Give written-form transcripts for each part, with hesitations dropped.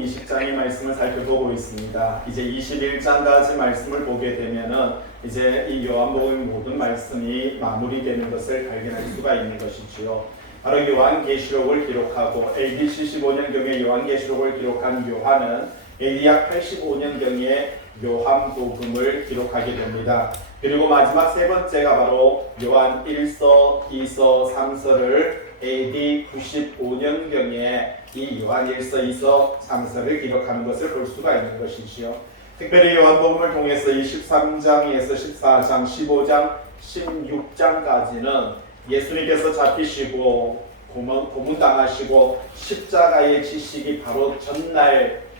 요한복음 20장의 말씀을 살펴보고 있습니다. 이제 21장까지 말씀을 보게 되면은 이제 이 요한복음 모든 말씀이 마무리되는 것을 발견할 수가 있는 것이지요. 바로 요한계시록을 기록하고 AD 75년경에 요한계시록을 기록한 요한은 AD 약 85년경에 요한복음을 기록하게 됩니다. 그리고 마지막 세 번째가 바로 요한 1서, 2서, 3서를 AD 95년경에 이 요한 1서, 2서, 3서를 기록하는 것을 볼 수가 있는 것이지요. 특별히 요한복음을 통해서 이 13장에서 14장, 15장, 16장까지는 예수님께서 잡히시고 고문당하시고 십자가에 지시기 바로 전날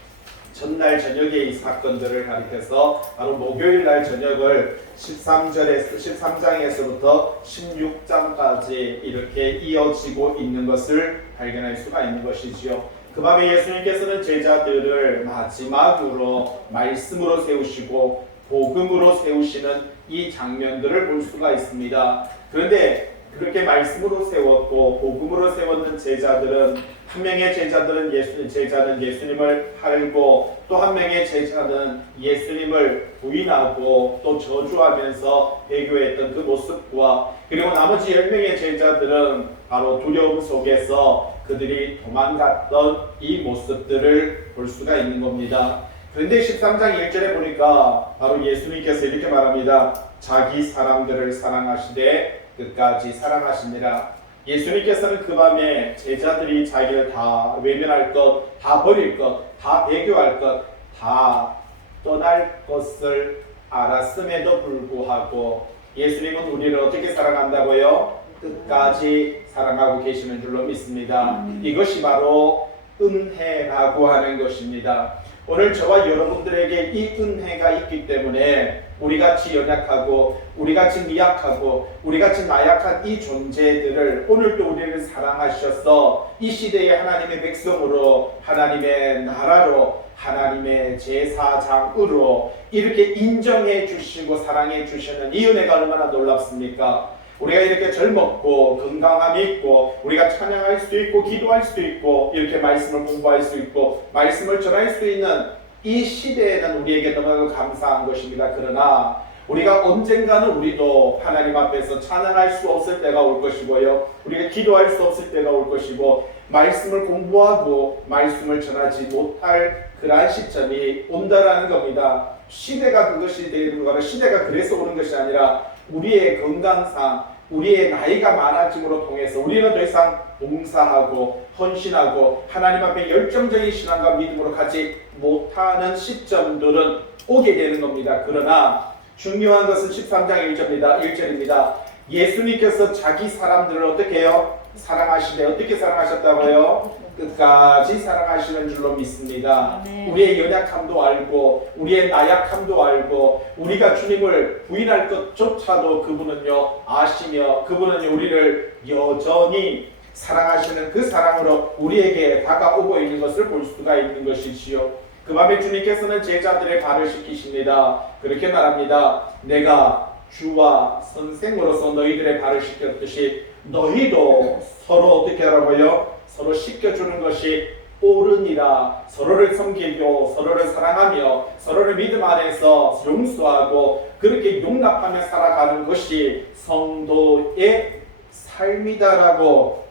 저녁에 이 사건들을 가리켜서 바로 목요일 날 저녁을 13장에서부터 16장까지 이렇게 이어지고 있는 것을 발견할 수가 있는 것이지요. 그 밤에 예수님께서는 제자들을 마지막으로 말씀으로 세우시고 복음으로 세우시는 이 장면들을 볼 수가 있습니다. 그런데 그렇게 말씀으로 세웠고 복음으로 세웠는 제자들은 한 명의 제자는 예수님을 팔고 또 한 명의 제자는 예수님을 부인하고 또 저주하면서 배교했던 그 모습과 그리고 나머지 10명의 제자들은 바로 두려움 속에서 그들이 도망갔던 이 모습들을 볼 수가 있는 겁니다. 그런데 13장 1절에 보니까 바로 예수님께서 이렇게 말합니다. 자기 사람들을 사랑하시되 끝까지 사랑하시니라. 예수님께서는 그 밤에 제자들이 자기를 다 외면할 것, 다 버릴 것, 다 배교할 것, 다 떠날 것을 알았음에도 불구하고 예수님은 우리를 어떻게 사랑한다고요? 끝까지 사랑하고 계시는 줄로 믿습니다. 이것이 바로 은혜라고 하는 것입니다. 오늘 저와 여러분들에게 이 은혜가 있기 때문에 우리같이 연약하고 우리같이 미약하고 우리같이 나약한 이 존재들을 오늘도 우리를 사랑하셔서 이 시대의 하나님의 백성으로 하나님의 나라로 하나님의 제사장으로 이렇게 인정해 주시고 사랑해 주시는 이 은혜가 얼마나 놀랍습니까? 우리가 이렇게 젊었고 건강함이 있고 우리가 찬양할 수 있고 기도할 수 있고 이렇게 말씀을 공부할 수 있고 말씀을 전할 수 있는 이 시대에는 우리에게 너무나도 감사한 것입니다. 그러나 우리가 언젠가는 우리도 하나님 앞에서 찬양할 수 없을 때가 올 것이고요. 우리가 기도할 수 없을 때가 올 것이고 말씀을 공부하고 말씀을 전하지 못할 그러한 시점이 온다라는 겁니다. 시대가 그것이 되는 거라 시대가 그래서 오는 것이 아니라 우리의 건강상 우리의 나이가 많아짐으로 통해서 우리는 더 이상 봉사하고 헌신하고 하나님 앞에 열정적인 신앙과 믿음으로 가지 못하는 시점들은 오게 되는 겁니다. 그러나 중요한 것은 13장 1절입니다. 예수님께서 자기 사람들을 어떻게 해요? 사랑하시되 어떻게 사랑하셨다고요? 끝까지 사랑하시는 줄로 믿습니다. 우리의 연약함도 알고 우리의 나약함도 알고 우리가 주님을 부인할 것조차도 그분은요 아시며 그분은 우리를 여전히 사랑하시는 그 사랑으로 우리에게 다가오고 있는 것을 볼 수가 있는 것이지요. 그 밤에 주님께서는 제자들의 발을 씻기십니다. 그렇게 말합니다. 내가 주와 선생으로서 너희들의 발을 씻겼듯이 너희도 서로 어떻게 하라고요? 서로 씻겨주는 것이 옳으니라. 서로를 섬기고 서로를 사랑하며 서로를 믿음 안에서 용서하고 그렇게 용납하며 살아가는 것이 성도의 삶이다라고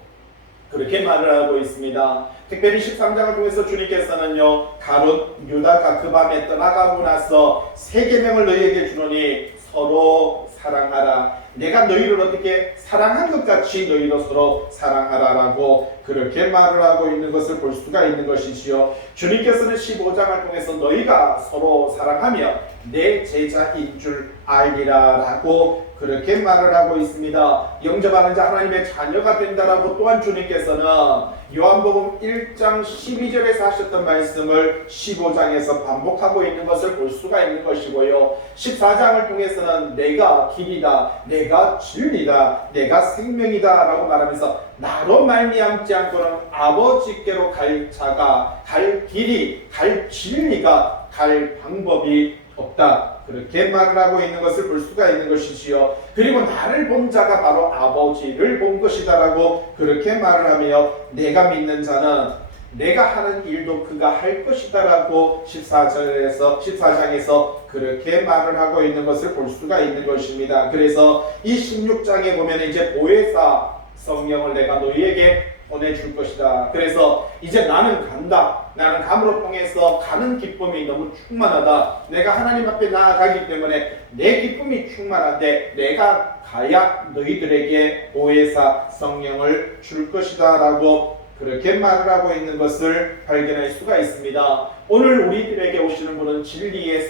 그렇게 말을 하고 있습니다. 특별히 13장을 통해서 주님께서는요 가룟 유다가 그 밤에 떠나가고 나서 세 계명을 너희에게 주노니 서로 사랑하라. 내가 너희를 어떻게 사랑한 것 같이 너희도 서로 사랑하라라고 그렇게 말을 하고 있는 것을 볼 수가 있는 것이지요. 주님께서는 15장을 통해서 너희가 서로 사랑하며 내 제자인 줄 알리라라고 그렇게 말을 하고 있습니다. 영접하는 자 하나님의 자녀가 된다라고 또한 주님께서는 요한복음 1장 12절에서 하셨던 말씀을 15장에서 반복하고 있는 것을 볼 수가 있는 것이고요. 14장을 통해서는 내가 길이다, 내가 진리다, 내가 생명이다 라고 말하면서 나로 말미암지 않고는 아버지께로 갈 자가, 갈 길이, 갈 진리가, 갈 방법이 없다. 그렇게 말을 하고 있는 것을 볼 수가 있는 것이지요. 그리고 나를 본 자가 바로 아버지를 본 것이다 라고 그렇게 말을 하며 내가 믿는 자는 내가 하는 일도 그가 할 것이다라고 14장에서 그렇게 말을 하고 있는 것을 볼 수가 있는 것입니다. 그래서 이 16장에 보면 이제 보혜사 성령을 내가 너희에게 보내줄 것이다. 그래서 이제 나는 간다. 나는 감으로 통해서 가는 기쁨이 너무 충만하다. 내가 하나님 앞에 나아가기 때문에 내 기쁨이 충만한데 내가 가야 너희들에게 보혜사 성령을 줄 것이다 라고 그렇게 말을 하고 있는 것을 발견할 수가 있습니다. 오늘 우리들에게 오시는 분은 진리의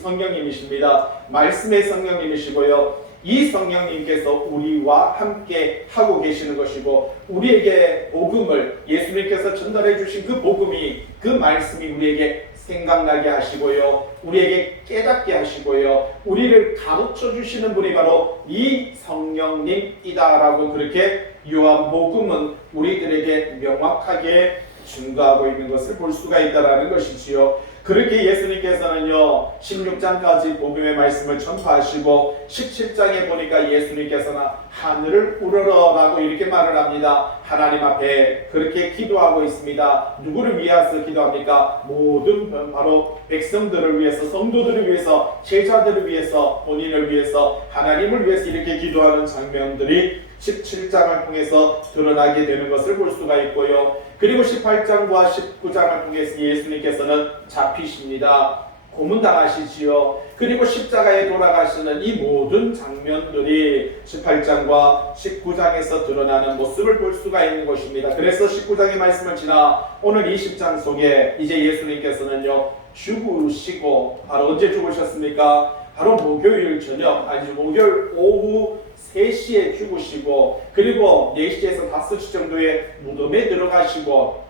성령님이십니다. 말씀의 성령님이시고요. 이 성령님께서 우리와 함께 하고 계시는 것이고 우리에게 복음을 예수님께서 전달해 주신 그 복음이 그 말씀이 우리에게 생각나게 하시고요. 우리에게 깨닫게 하시고요. 우리를 가르쳐 주시는 분이 바로 이 성령님이다라고 그렇게 요한복음은 우리들에게 명확하게 증거하고 있는 것을 볼 수가 있다라는 것이지요. 그렇게 예수님께서는요 16장까지 복음의 말씀을 전파하시고 17장에 보니까 예수님께서는 하늘을 우러러라고 이렇게 말을 합니다. 하나님 앞에 그렇게 기도하고 있습니다. 누구를 위해서 기도합니까? 모든 바로 백성들을 위해서, 성도들을 위해서, 제자들을 위해서, 본인을 위해서, 하나님을 위해서 이렇게 기도하는 장면들이 17장을 통해서 드러나게 되는 것을 볼 수가 있고요. 그리고 18장과 19장을 통해서 예수님께서는 잡히십니다. 고문당하시지요. 그리고 십자가에 돌아가시는 이 모든 장면들이 18장과 19장에서 드러나는 모습을 볼 수가 있는 것입니다. 그래서 19장의 말씀을 지나 오늘 20장 속에 이제 예수님께서는요 죽으시고 바로 언제 죽으셨습니까? 바로 목요일 저녁, 아니 목요일 오후 3시에 죽으시고 그리고 4시에서 5시 정도에 무덤에 들어가시고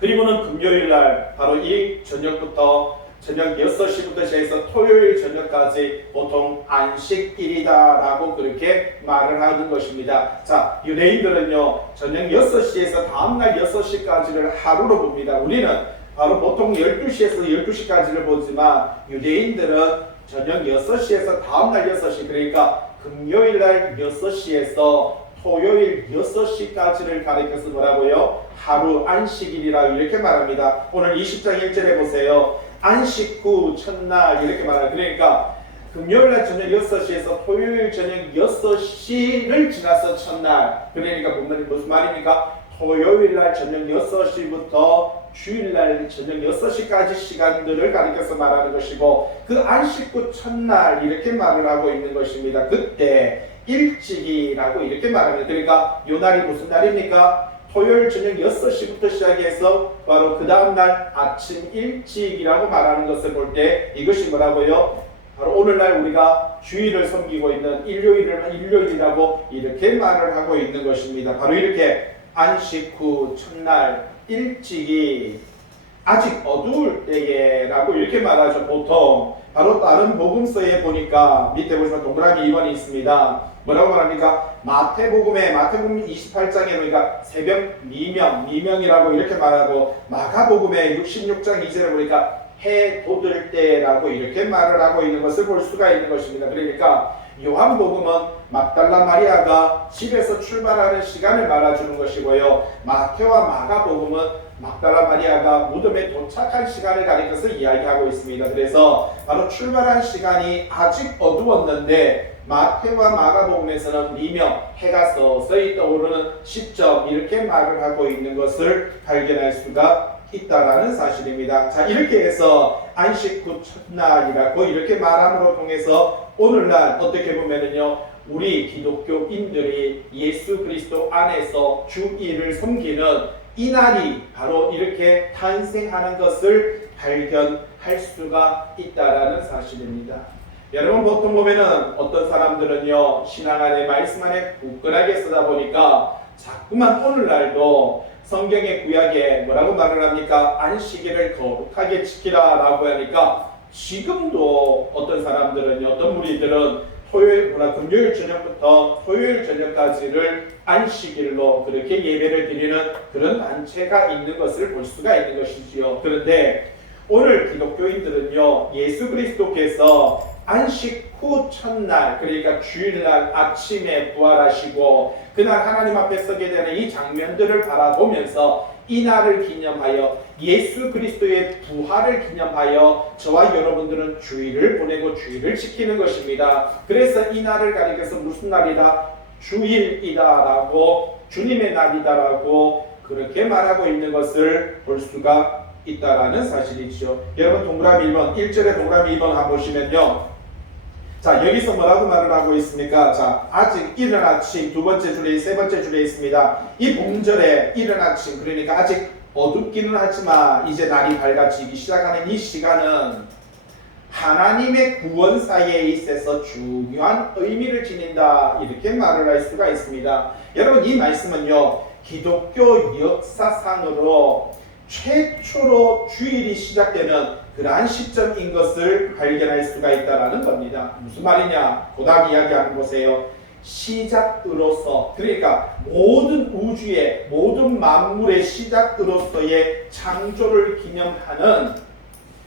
그리고는 금요일날 바로 이 저녁부터 저녁 6시부터 시작해서 토요일 저녁까지 보통 안식일이다라고 그렇게 말을 하는 것입니다. 자, 유대인들은요 저녁 6시에서 다음날 6시까지를 하루로 봅니다. 우리는 바로 보통 12시에서 12시까지를 보지만 유대인들은 저녁 6시에서 다음날 6시 그러니까 금요일날 6시에서 토요일 6시까지를 가리켜서 뭐라고요? 하루 안식일이라고 이렇게 말합니다. 오늘 20장 1절에 보세요. 안식 후 첫날 이렇게 말합니다. 그러니까 금요일날 저녁 6시에서 토요일 저녁 6시를 지나서 첫날 그러니까 무슨 말입니까? 토요일날 저녁 6시부터 주일날 저녁 6시까지 시간들을 가리켜서 말하는 것이고 그 안식 후 첫날 이렇게 말을 하고 있는 것입니다. 그때 일찍이라고 이렇게 말합니다. 그러니까 이 날이 무슨 날입니까? 토요일 저녁 6시부터 시작해서 바로 그 다음날 아침 일찍이라고 말하는 것을 볼 때 이것이 뭐라고요? 바로 오늘날 우리가 주일을 섬기고 있는 일요일이라고 이렇게 말을 하고 있는 것입니다. 바로 이렇게 안식 후 첫날 일찍이 아직 어두울 때에라고 이렇게 말하죠. 보통 바로 다른 복음서에 보니까 밑에 보시면 동그라미 2번이 있습니다. 뭐라고 말합니까? 마태복음 28장에 보니까 새벽 미명이라고 이렇게 말하고 마가복음의 66장 2절에 보니까 해 돋을 때라고 이렇게 말을 하고 있는 것을 볼 수가 있는 것입니다. 그러니까 요한복음은 막달라 마리아가 집에서 출발하는 시간을 말해주는 것이고요. 마태와 마가복음은 막달라 마리아가 무덤에 도착할 시간을 가리켜서 이야기하고 있습니다. 그래서 바로 출발한 시간이 아직 어두웠는데 마태와 마가복음에서는 미명, 해가 서서히 떠오르는 시점 이렇게 말을 하고 있는 것을 발견할 수가 있다라는 사실입니다. 자, 이렇게 해서 안식 후 첫날이라고 이렇게 말함으로 통해서 오늘날 어떻게 보면은요 우리 기독교인들이 예수 그리스도 안에서 주일을 섬기는 이 날이 바로 이렇게 탄생하는 것을 발견할 수가 있다라는 사실입니다. 여러분 보통 보면은 어떤 사람들은요 신앙 안에 말씀 안에 굳건하게 쓰다 보니까 자꾸만 오늘날도 성경의 구약에 뭐라고 말을 합니까? 안식일을 거룩하게 지키라 라고 하니까 지금도 어떤 사람들은 어떤 무리들은 금요일 저녁부터 토요일 저녁까지를 안식일로 그렇게 예배를 드리는 그런 단체가 있는 것을 볼 수가 있는 것이지요. 그런데 오늘 기독교인들은요 예수 그리스도께서 안식 후 첫날 그러니까 주일날 아침에 부활하시고 그날 하나님 앞에 서게 되는 이 장면들을 바라보면서 이 날을 기념하여 예수 그리스도의 부활을 기념하여 저와 여러분들은 주일을 보내고 주일을 지키는 것입니다. 그래서 이 날을 가리켜서 무슨 날이다? 주일이다라고, 주님의 날이다라고 그렇게 말하고 있는 것을 볼 수가 있다라는 사실이죠. 여러분 동그라미 1번, 1절에 동그라미 2번 한번 보시면요. 자, 여기서 뭐라고 말을 하고 있습니까? 자, 아직 이른 아침, 두 번째 줄에, 세 번째 줄에 있습니다. 이 봉절에 이른 아침, 그러니까 아직 어둡기는 하지만 이제 날이 밝아지기 시작하는 이 시간은 하나님의 구원사에 있어서 중요한 의미를 지닌다, 이렇게 말을 할 수가 있습니다. 여러분, 이 말씀은요, 기독교 역사상으로 최초로 주일이 시작되는 그러한 시점인 것을 발견할 수가 있다는 겁니다. 무슨 말이냐? 고담 이야기하는 보세요. 시작으로서, 그러니까 모든 우주의, 모든 만물의 시작으로서의 창조를 기념하는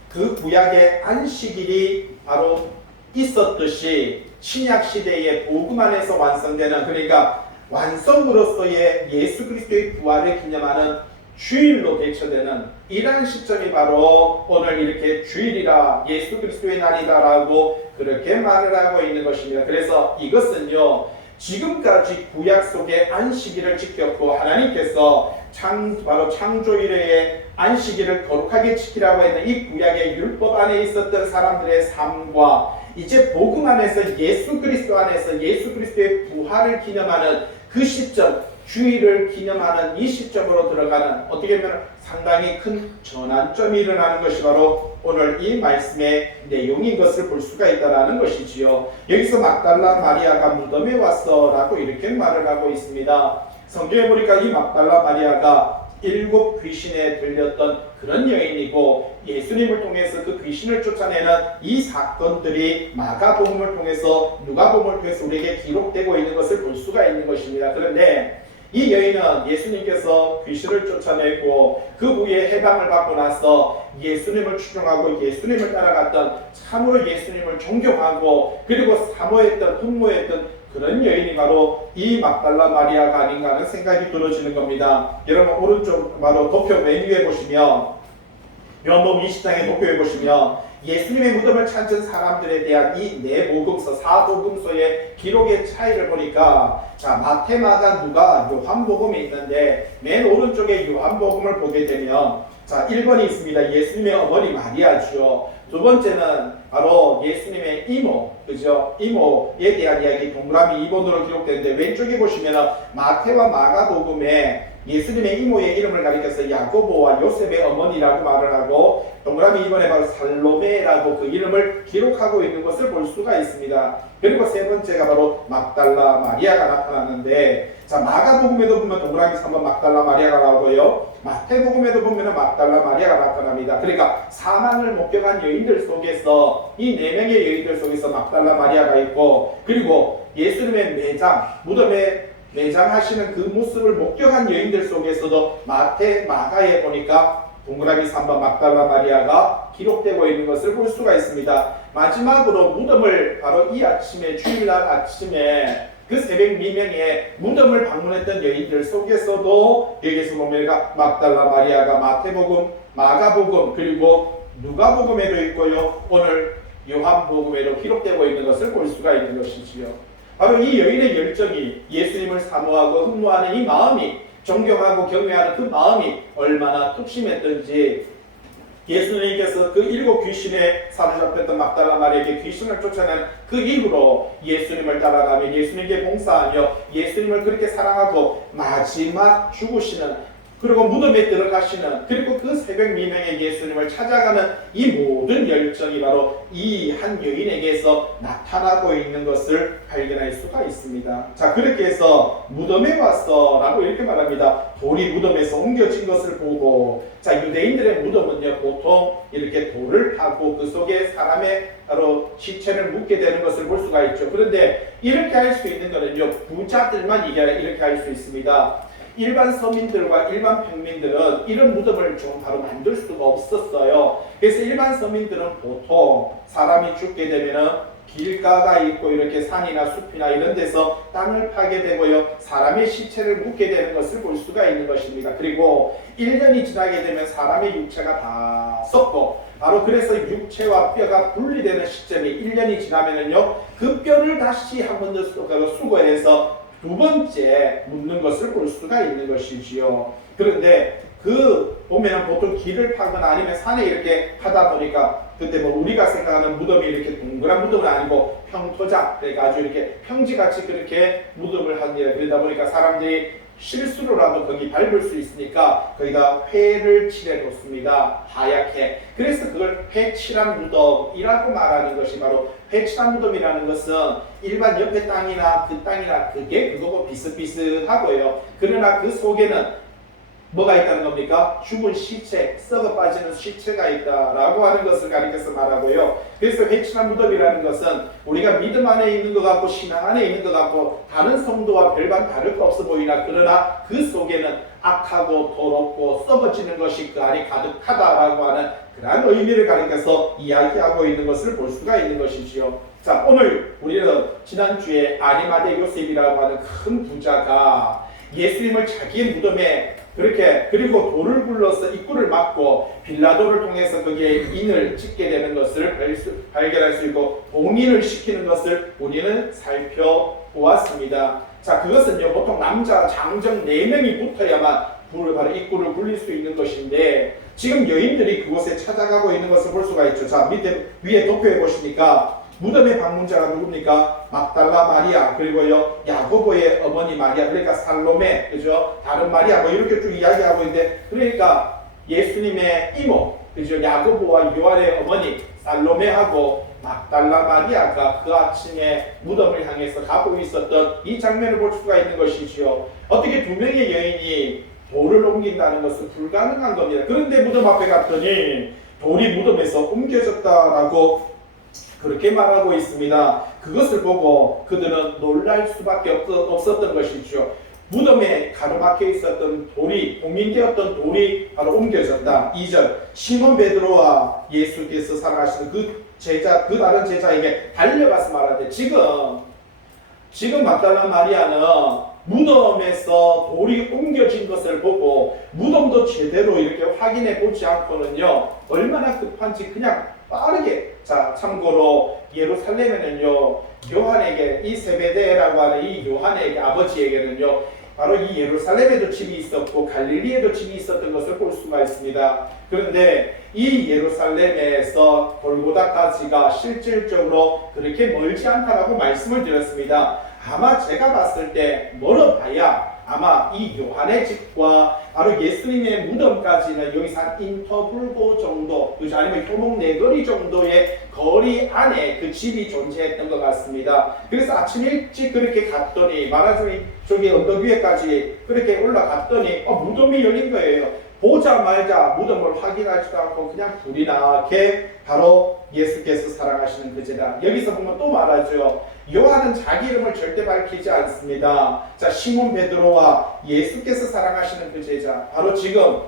그 구약의 안식일이 바로 있었듯이 신약시대의 복음 안에서 완성되는, 그러니까 완성으로서의 예수 그리스도의 부활을 기념하는 주일로 대처되는 이러한 시점이 바로 오늘 이렇게 주일이라, 예수 그리스도의 날이다라고 그렇게 말을 하고 있는 것입니다. 그래서 이것은요, 지금까지 구약 속의 안식일을 지켰고 하나님께서 바로 창조 이래의 안식일을 거룩하게 지키라고 했는 이 구약의 율법 안에 있었던 사람들의 삶과 이제 복음 안에서 예수 그리스도 안에서 예수 그리스도의 부활을 기념하는 그 시점, 주일을 기념하는 이 시점으로 들어가는, 어떻게 보면 상당히 큰 전환점이 일어나는 것이 바로 오늘 이 말씀의 내용인 것을 볼 수가 있다는 것이지요. 여기서 막달라 마리아가 무덤에 왔어 라고 이렇게 말을 하고 있습니다. 성경에 보니까 이 막달라 마리아가 7 귀신에 들렸던 그런 여인이고, 예수님을 통해서 그 귀신을 쫓아내는 이 사건들이 마가복음을 통해서, 누가복음을 통해서 우리에게 기록되고 있는 것을 볼 수가 있는 것입니다. 그런데 이 여인은 예수님께서 귀신을 쫓아내고 그 후에 해방을 받고 나서 예수님을 추종하고 예수님을 따라갔던, 참으로 예수님을 존경하고 그리고 사모했던, 흠모했던 그런 여인이 바로 이 막달라 마리아가 아닌가 하는 생각이 들어지는 겁니다. 여러분 오른쪽 바로 도표 맨 위에 보시면, 요한복음 20장의 도표에 보시면 예수님의 무덤을 찾은 사람들에 대한 이 네 복음서, 4복음서의 기록의 차이를 보니까, 자, 마태, 마가, 누가, 요한복음이 있는데 맨 오른쪽에 요한복음을 보게 되면, 자, 1번이 있습니다. 예수님의 어머니 마리아죠. 두 번째는 바로 예수님의 이모, 그죠? 이모에 대한 이야기 동그라미 2번으로 기록되는데, 왼쪽에 보시면 마태와 마가복음에 예수님의 이모의 이름을 가리켜서 야고보와 요셉의 어머니라고 말을 하고, 동그라미 2번에 바로 살로메라고 그 이름을 기록하고 있는 것을 볼 수가 있습니다. 그리고 세 번째가 바로 막달라 마리아가 나타났는데, 자, 마가복음에도 보면 동그라미 3번 막달라 마리아가 나오고요, 마태복음에도 보면 막달라 마리아가 나타납니다. 그러니까 사망을 목격한 여인들 속에서, 이 4명의 여인들 속에서 막달라 마리아가 있고, 그리고 예수님의 매장, 무덤에 매장하시는 그 모습을 목격한 여인들 속에서도 마태, 마가에 보니까 동그라미 3번 막달라 마리아가 기록되고 있는 것을 볼 수가 있습니다. 마지막으로 무덤을, 바로 이 아침에, 주일날 아침에 그 새벽 미명에 무덤을 방문했던 여인들 속에서도 여기서 보면 막달라 마리아가 마태복음, 마가복음, 그리고 누가복음에도 있고요, 오늘 요한복음에도 기록되고 있는 것을 볼 수가 있는 것이지요. 바로 이 여인의 열정이, 예수님을 사모하고 흠모하는 이 마음이, 존경하고 경외하는 그 마음이 얼마나 특심했던지, 예수님께서 그 7 귀신에 사로잡혔던 막달라 마리아에게 귀신을 쫓아낸 그 이후로 예수님을 따라가며 예수님께 봉사하며 예수님을 그렇게 사랑하고 마지막 죽으시는, 그리고 무덤에 들어가시는, 그리고 그 새벽 미명의 예수님을 찾아가는 이 모든 열정이 바로 이 한 여인에게서 나타나고 있는 것을 발견할 수가 있습니다. 자, 그렇게 해서 무덤에 왔어 라고 이렇게 말합니다. 돌이 무덤에서 옮겨진 것을 보고, 자, 유대인들의 무덤은요, 보통 이렇게 돌을 타고 그 속에 사람의 바로 시체를 묻게 되는 것을 볼 수가 있죠. 그런데 이렇게 할 수 있는 것은요, 부자들만 이렇게 할 수 있습니다. 일반 서민들과 일반 평민들은 이런 무덤을 좀 바로 만들 수가 없었어요. 그래서 일반 서민들은 보통 사람이 죽게 되면은 길가가 있고 이렇게 산이나 숲이나 이런 데서 땅을 파게 되고요. 사람의 시체를 묻게 되는 것을 볼 수가 있는 것입니다. 그리고 1년이 지나게 되면 사람의 육체가 다 썩고 바로 그래서 육체와 뼈가 분리되는 시점이 1년이 지나면은요. 그 뼈를 다시 한 번 더 수거해서 두 번째 묻는 것을 볼 수가 있는 것이지요. 그런데 보면은 보통 길을 파거나 아니면 산에 이렇게 하다 보니까 근데 뭐 우리가 생각하는 무덤이 이렇게 동그란 무덤은 아니고 평토장, 그러니까 아주 이렇게 평지같이 그렇게 무덤을 합니다. 그러다 보니까 사람들이 실수로라도 거기 밟을 수 있으니까 거기다 회를 칠해 놓습니다. 하얗게. 그래서 그걸 회칠한 무덤이라고 말하는 것이 바로 회칠한 무덤이라는 것은 일반 옆에 땅이나 그 땅이나 그거고 비슷비슷하고요. 그러나 그 속에는 뭐가 있다는 겁니까? 죽은 시체, 썩어 빠지는 시체가 있다라고 하는 것을 가리켜서 말하고요. 그래서 회칠한 무덤이라는 것은 우리가 믿음 안에 있는 것 같고 신앙 안에 있는 것 같고 다른 성도와 별반 다를 거 없어 보이나 그러나 그 속에는 악하고 더럽고 썩어지는 것이 그 안에 가득하다라고 하는 그러한 의미를 가리켜서 이야기하고 있는 것을 볼 수가 있는 것이지요. 자, 오늘 우리는 지난주에 아리마대 요셉이라고 하는 큰 부자가 예수님을 자기의 무덤에 그리고 돌을 굴러서 입구를 막고 빌라도를 통해서 거기에 인을 찍게 되는 것을 발견할 수 있고 봉인을 시키는 것을 우리는 살펴보았습니다. 자, 그것은요 보통 남자 장정 4명이 붙어야만 바로 입구를 굴릴 수 있는 것인데 지금 여인들이 그곳에 찾아가고 있는 것을 볼 수가 있죠. 자, 위에 도표에 보시니까 무덤의 방문자가 누굽니까? 막달라 마리아, 그리고요 야고보의 어머니 마리아, 그러니까 살로메, 그죠? 다른 마리아, 뭐 이렇게 쭉 이야기하고 있는데, 그러니까 예수님의 이모, 그죠? 야고보와 요한의 어머니 살로메하고 막달라 마리아가 그 아침에 무덤을 향해서 가고 있었던 이 장면을 볼 수가 있는 것이지요. 어떻게 두 명의 여인이 돌을 옮긴다는 것은 불가능한 겁니다. 그런데 무덤 앞에 갔더니 돌이 무덤에서 옮겨졌다라고 그렇게 말하고 있습니다. 그것을 보고 그들은 놀랄 수밖에 없었던 것이죠. 무덤에 가로막혀 있었던 돌이, 봉인되었던 돌이 바로 옮겨졌다. 2절, 시몬 베드로와 예수께서 사랑하시는 그 다른 제자에게 달려가서 말하되 지금 막달라 마리아는 무덤에서 돌이 옮겨진 것을 보고 무덤도 제대로 이렇게 확인해 보지 않고는요 얼마나 급한지 그냥 빠르게. 자, 참고로 예루살렘에는요 요한에게, 이 세베대라고 하는 이 요한에게, 아버지에게는요 바로 이 예루살렘에도 집이 있었고 갈릴리에도 집이 있었던 것을 볼 수가 있습니다. 그런데 이 예루살렘에서 골고다까지가 실질적으로 그렇게 멀지 않다라고 말씀을 드렸습니다. 아마 제가 봤을 때 멀어봐야 아마 이 요한의 집과 바로 예수님의 무덤까지는 여기서 한 인터불고 정도, 그죠? 아니면 효목 4거리 정도의 거리 안에 그 집이 존재했던 것 같습니다. 그래서 아침 일찍 그렇게 갔더니, 말하자면 저기 언덕 위에까지 그렇게 올라갔더니 무덤이 열린 거예요. 보자마자 무덤을 확인하지도 않고 그냥 불이 나게 바로 예수께서 사랑하시는 그 제자. 여기서 보면 또 말하죠. 요한은 자기 이름을 절대 밝히지 않습니다. 자, 시몬 베드로와 예수께서 사랑하시는 그 제자. 바로 지금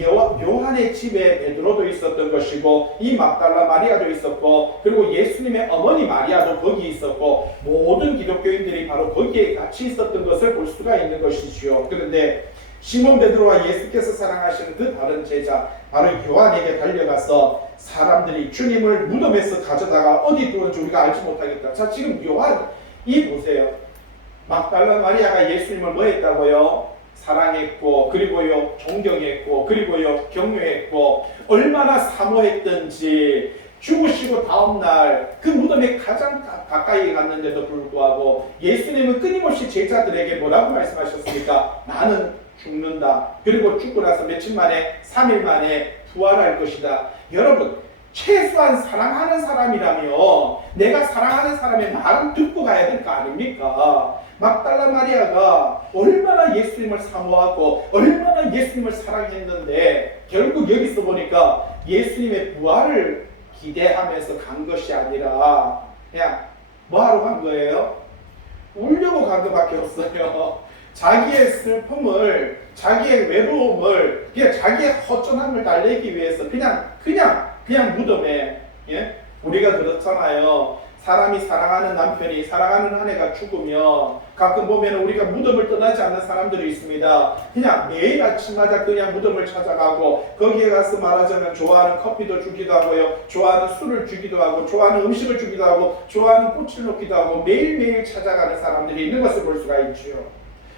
요한의 집에 베드로도 있었던 것이고 이 막달라 마리아도 있었고 그리고 예수님의 어머니 마리아도 거기 있었고 모든 기독교인들이 바로 거기에 같이 있었던 것을 볼 수가 있는 것이지요. 그런데 시몬 베드로와 예수께서 사랑하시는 그 다른 제자 바로 요한에게 달려가서 사람들이 주님을 무덤에서 가져다가 어디 두었는지 우리가 알지 못하겠다. 자, 지금 요한 보세요. 막달라 마리아가 예수님을 뭐 했다고요? 사랑했고 그리고요 존경했고 그리고요 경외했고 얼마나 사모했던지 죽으시고 다음날 그 무덤에 가장 가까이 갔는데도 불구하고 예수님은 끊임없이 제자들에게 뭐라고 말씀하셨습니까? 나는 죽는다. 그리고 죽고 나서 며칠 만에 3일 만에 부활할 것이다. 여러분 최소한 사랑하는 사람이라면 내가 사랑하는 사람의 말은 듣고 가야 될 거 아닙니까? 막달라 마리아가 얼마나 예수님을 사모하고 얼마나 예수님을 사랑했는데 결국 여기서 보니까 예수님의 부활을 기대하면서 간 것이 아니라 그냥 뭐하러 간 거예요? 울려고 간 것밖에 없어요. 자기의 슬픔을, 자기의 외로움을, 그냥 자기의 허전함을 달래기 위해서 그냥 무덤에, 예? 우리가 그렇잖아요. 사람이 사랑하는 남편이 사랑하는 아내가 죽으면 가끔 보면 우리가 무덤을 떠나지 않는 사람들이 있습니다. 그냥 매일 아침마다 그냥 무덤을 찾아가고 거기에 가서 말하자면 좋아하는 커피도 주기도 하고요. 좋아하는 술을 주기도 하고 좋아하는 음식을 주기도 하고 좋아하는 꽃을 놓기도 하고 매일매일 찾아가는 사람들이 있는 것을 볼 수가 있죠.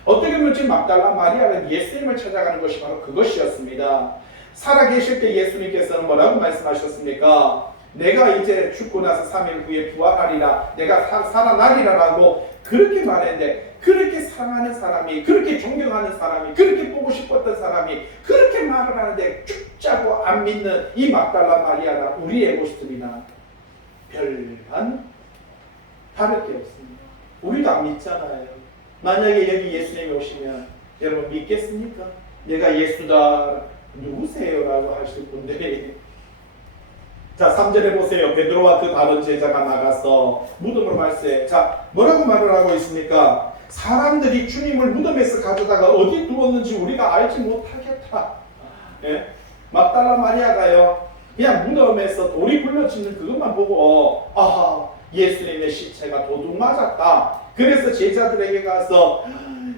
어떻게 보면 지금 막달라 마리아가 예수님을 찾아가는 것이 바로 그것이었습니다. 살아계실 때 예수님께서는 뭐라고 말씀하셨습니까? 내가 이제 죽고 나서 3일 후에 부활하리라, 내가 살아나리라라고 그렇게 말했는데, 그렇게 사랑하는 사람이, 그렇게 존경하는 사람이, 그렇게 보고 싶었던 사람이 그렇게 말을 하는데 죽자고 안 믿는 이 막달라 마리아나 우리의 모습이나 별반 다를 게 없습니다. 우리도 안 믿잖아요. 만약에 여기 예수님이 오시면 여러분 믿겠습니까? 내가 예수다, 누구세요? 라고 하실 분들이, 자 3절에 보세요. 베드로와 그 다른 제자가 나가서 무덤으로 말세. 자 뭐라고 말을 하고 있습니까? 사람들이 주님을 무덤에서 가져다가 어디 두었는지 우리가 알지 못하겠다. 예? 막달라 마리아가요 그냥 무덤에서 돌이 굴러지는 그것만 보고 예수님의 시체가 도둑 맞았다. 그래서 제자들에게 가서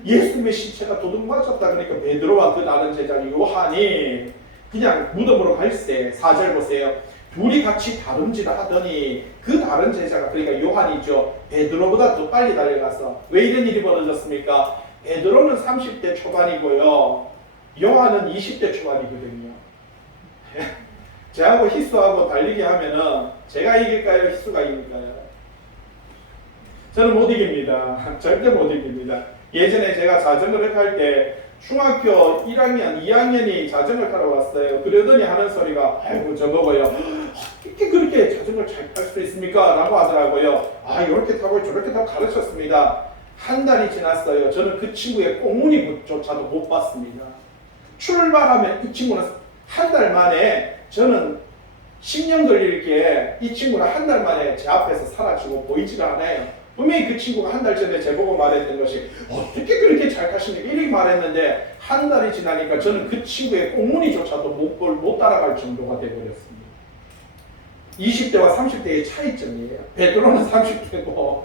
예수님의 시체가 도둑 맞았다. 그러니까 베드로와 그 다른 제자 요한이 그냥 무덤으로 갈세. 4절 보세요. 둘이 같이 다름질을 하더니 그 다른 제자가, 그러니까 요한이죠, 베드로보다 더 빨리 달려가서, 왜 이런 일이 벌어졌습니까? 베드로는 30대 초반이고요 요한은 20대 초반이거든요. 저하고 희수하고 달리기 하면은 제가 이길까요? 희수가 이길까요? 저는 못 이깁니다. 절대 못 이깁니다. 예전에 제가 자전거를 탈 때 중학교 1학년, 2학년이 자전거 타러 왔어요. 그러더니 하는 소리가, 아이고 저보고요, 어떻게 그렇게 자전거를 잘 탈 수 있습니까? 라고 하더라고요. 이렇게 타고 저렇게 타고 가르쳤습니다. 한 달이 지났어요. 저는 그 친구의 꽁무니조차도 못 봤습니다. 출발하면 이 친구는 한 달 만에, 저는 10년 걸릴 게 이 친구는 한 달 만에 제 앞에서 사라지고 보이지가 않아요. 분명히 그 친구가 한 달 전에 제보고 말했던 것이, 어떻게 그렇게 잘 타십니까? 이렇게 말했는데 한 달이 지나니까 저는 그 친구의 꽁무니조차도 못 따라갈 정도가 되어버렸습니다. 20대와 30대의 차이점이에요. 베드로는 30대고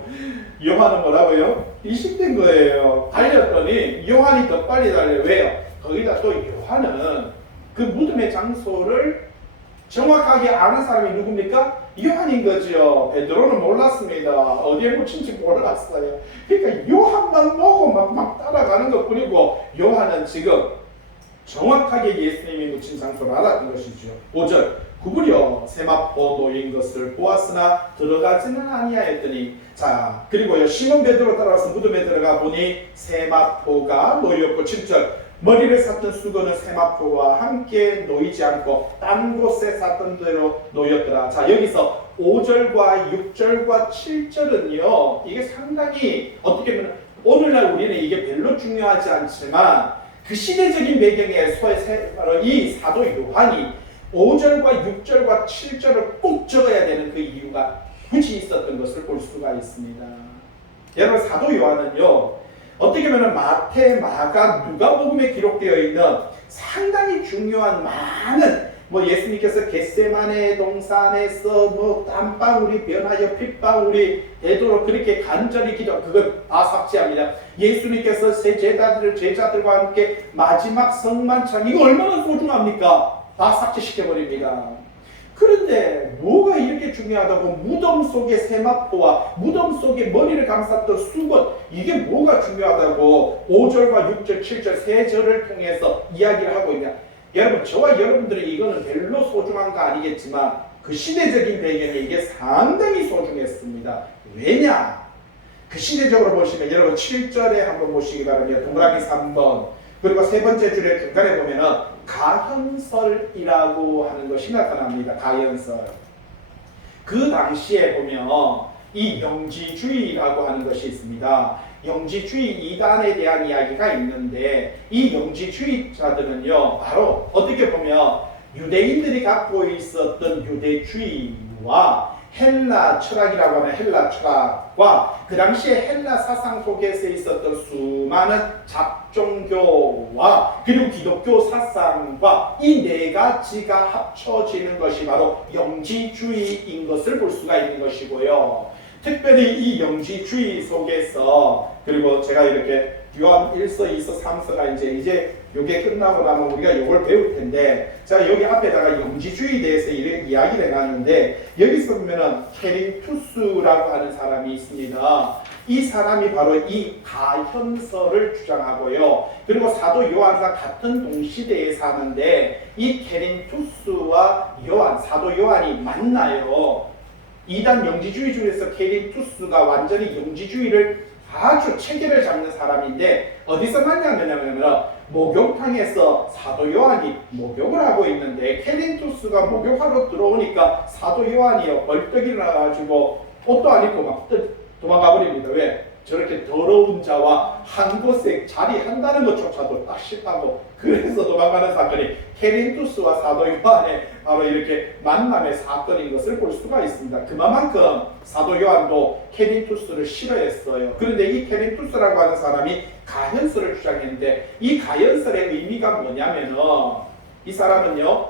요한은 뭐라고요? 20대인 거예요. 달렸더니 요한이 더 빨리 달려요. 왜요? 거기다 또 요한은 그 무덤의 장소를 정확하게 아는 사람이 누굽니까? 요한인 거죠. 베드로는 몰랐습니다. 어디에 묻힌지 몰랐어요. 그러니까 요한만 보고 막 따라가는 것 뿐이고, 요한은 지금 정확하게 예수님이 묻힌 장소를 알았던 것이죠. 5절, 구부려 세마포 놓인 것을 보았으나 들어가지는 아니하였더니, 자 그리고요 시몬 베드로 따라와서 무덤에 들어가 보니 세마포가 놓였고, 7절, 머리를 쌌던 수건은 세마포와 함께 놓이지 않고 딴 곳에 쌌던 대로 놓였더라. 자 여기서 5절과 6절과 7절은요 이게 상당히 어떻게 보면 오늘날 우리는 이게 별로 중요하지 않지만 그 시대적인 배경에 바로 이 사도 요한이 5절과 6절과 7절을 꼭 적어야 되는 그 이유가 굳이 있었던 것을 볼 수가 있습니다. 여러분 사도 요한은요 어떻게 보면 마태, 마가, 누가복음에 기록되어 있는 상당히 중요한 많은 예수님께서 겟세마네 동산에서 땀방울이 변하여 핏방울이 되도록 그렇게 간절히 기도, 그걸 다 삭제합니다. 예수님께서 새 제자들과 함께 마지막 성만찬, 이거 얼마나 소중합니까? 다 삭제시켜버립니다. 그런데 뭐가 이렇게 중요하다고 무덤 속의 세마포와 무덤 속에 머리를 감쌌던 수건, 이게 뭐가 중요하다고 5절과 6절, 7절 세 절을 통해서 이야기를 하고 있냐. 여러분 저와 여러분들이 이거는 별로 소중한 거 아니겠지만 그 시대적인 배경에 이게 상당히 소중했습니다. 왜냐? 그 시대적으로 보시면 여러분 7절에 한번 보시기 바랍니다. 동그라미 3번. 그리고 세 번째 줄에 중간에 보면은 가현설이라고 하는 것이 나타납니다. 가현설. 그 당시에 보면 이 영지주의라고 하는 것이 있습니다. 영지주의 이단에 대한 이야기가 있는데 이 영지주의자들은요 바로 어떻게 보면 유대인들이 갖고 있었던 유대주의와 헬라 철학이라고 하는 헬라 철학과 그 당시에 헬라 사상 속에서 있었던 수많은 잡종교와 그리고 기독교 사상과 이 네 가지가 합쳐지는 것이 바로 영지주의인 것을 볼 수가 있는 것이고요. 특별히 이 영지주의 속에서, 그리고 제가 이렇게 요한 1서, 2서, 3서가 이제 요게 끝나고 나면 우리가 요걸 배울 텐데, 제가 여기 앞에다가 영지주의에 대해서 이야기를 해놨는데, 여기서 보면은 케린투스라고 하는 사람이 있습니다. 이 사람이 바로 이 가현서를 주장하고요. 그리고 사도 요한과 같은 동시대에 사는데, 이 케린투스와 사도 요한이 만나요. 이단 영지주의 중에서 케린투스가 완전히 영지주의를 아주 체계를 잡는 사람인데, 어디서 만나냐면 목욕탕에서 사도 요한이 목욕을 하고 있는데, 케린투스가 목욕하러 들어오니까 사도 요한이요 벌떡 일어나가지고 옷도 안 입고 막 도망가 버립니다. 왜? 저렇게 더러운 자와 한 곳에 자리한다는 것조차도 딱 싫다고, 그래서 도망가는 사건이 케린투스와 사도 요한의 바로 이렇게 만남의 사건인 것을 볼 수가 있습니다. 그만큼 사도 요한도 케린투스를 싫어했어요. 그런데 이 케린투스라고 하는 사람이 가현설을 주장했는데, 이 가현설의 의미가 뭐냐면은, 이 사람은요,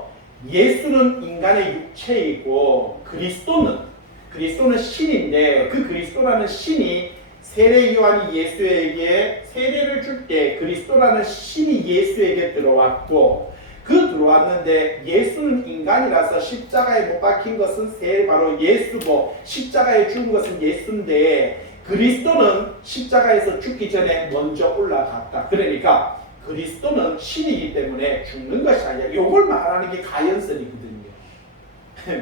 예수는 인간의 육체이고 그리스도는 신인데, 그 그리스도라는 신이 세례 요한이 예수에게 세례를 줄 때 그리스도라는 신이 예수에게 들어왔고, 들어왔는데 예수는 인간이라서 십자가에 못 박힌 것은 바로 예수고, 십자가에 죽은 것은 예수인데, 그리스도는 십자가에서 죽기 전에 먼저 올라갔다. 그러니까 그리스도는 신이기 때문에 죽는 것이 아니라, 이걸 말하는 게 가현설이거든요.